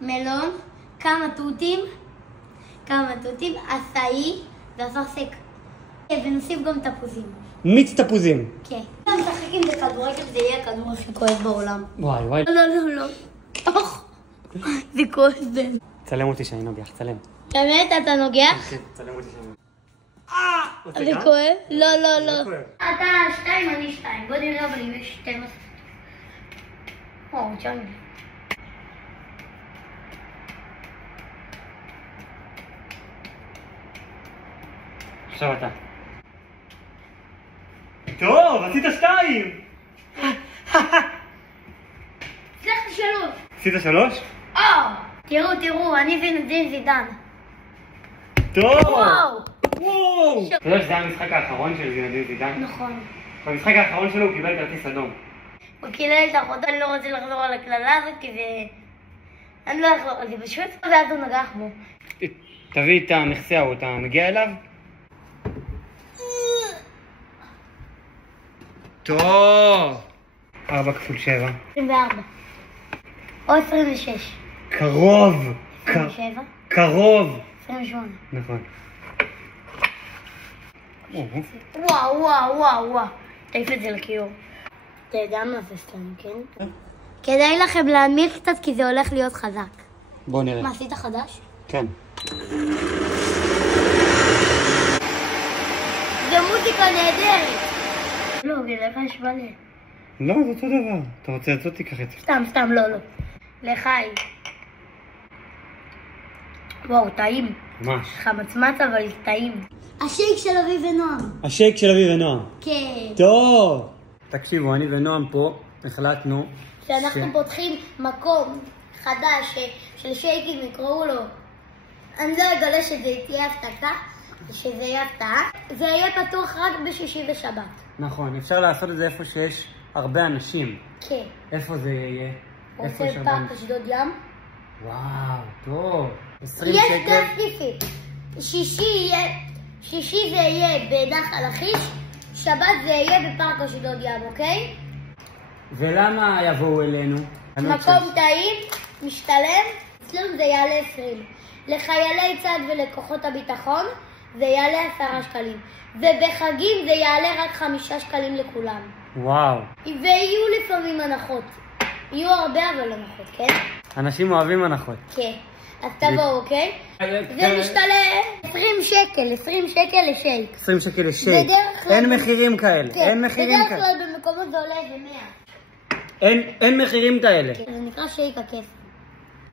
מלון, כמה תותים, עשאי ואפרסק. ונוסיף גם תפוזים. מיץ תפוזים. כן. גם משחקים בכדורגל, זה יהיה הכדור הכי כואב בעולם. וואי. לא. זה כואב. צלם אותי שאני נוגח, צלם. באמת אתה נוגח? כן, צלם אותי שאני נוגח. זה כואב? לא. כואב. אתה 2, אני 2. בוא נראה אבל אם יש 2 מספיק. צ'אנגל. עכשיו אתה. טוב, עשית 2! הצלחתי 3. עשית 3? תראו, אני ונדין זידן. טוב! וואו! אתה יודע שזה היה המשחק האחרון של זינדין זידן? נכון. במשחק האחרון שלו הוא קיבל כרטיס אדום. הוא קילל את האחרונה, אני לא רוצה לחזור על הקללה הזאת כי זה... אני לא אחזור על זה, פשוט ואז הוא נגח בו. תביא את המכסה ההוא, אתה מגיע אליו? טוב! 4 כפול 7. 24. או 26. קרוב! 27. קרוב! 28. נכון. וואו. תעיף את זה לכיור. אתה יודע מה זה סתם, כן? כדאי לכם להנמיך קצת כי זה הולך להיות חזק. בוא נראה. מה, עשית חדש? כן. זה מוזיקה נהדרת. לא, לך יש מלא. לא, זה אותו דבר. אתה רוצה לצאת תיקח את זה. סתם, לא. לחי. וואו, טעים. ממש. חמצמץ אבל טעים. השייק של אביב ונועם. השייק של אביב ונועם. כן. טוב! תקשיבו, אני ונועם פה החלטנו שאנחנו פותחים מקום חדש של שייקים, יקראו לו. אני לא אגלה שזה תהיה הפתקה, שזה יהיה הפתעה. זה יהיה פתוח רק בשישי ושבת. נכון, אפשר לעשות את זה איפה שיש הרבה אנשים. כן. איפה זה יהיה? רוצה פארק אשדוד ים? וואו, טוב. 20 יש שקל. גם סניפים. שישי זה יהיה בנחל לכיש, שבת זה יהיה בפארק אשדוד ים, אוקיי? ולמה יבואו אלינו? מקום טעים, משתלם, אצלנו זה יעלה 20. לחיילי צד ולכוחות הביטחון זה יעלה 10 שקלים. ובחגים זה יעלה רק 5 שקלים לכולם. וואו. ויהיו לפעמים הנחות. יהיו הרבה אבל הנחות, כן? אנשים אוהבים הנחות. כן. אז תבואו, אוקיי? זה משתלם 20 שקל לשייק. 20 שקל לשייק. אין מחירים כאלה. כן. אין מחירים בדרך כאלה. כלל במקומות זה עולה איזה 100. אין מחירים כאלה. זה נקרא שייק הכיף.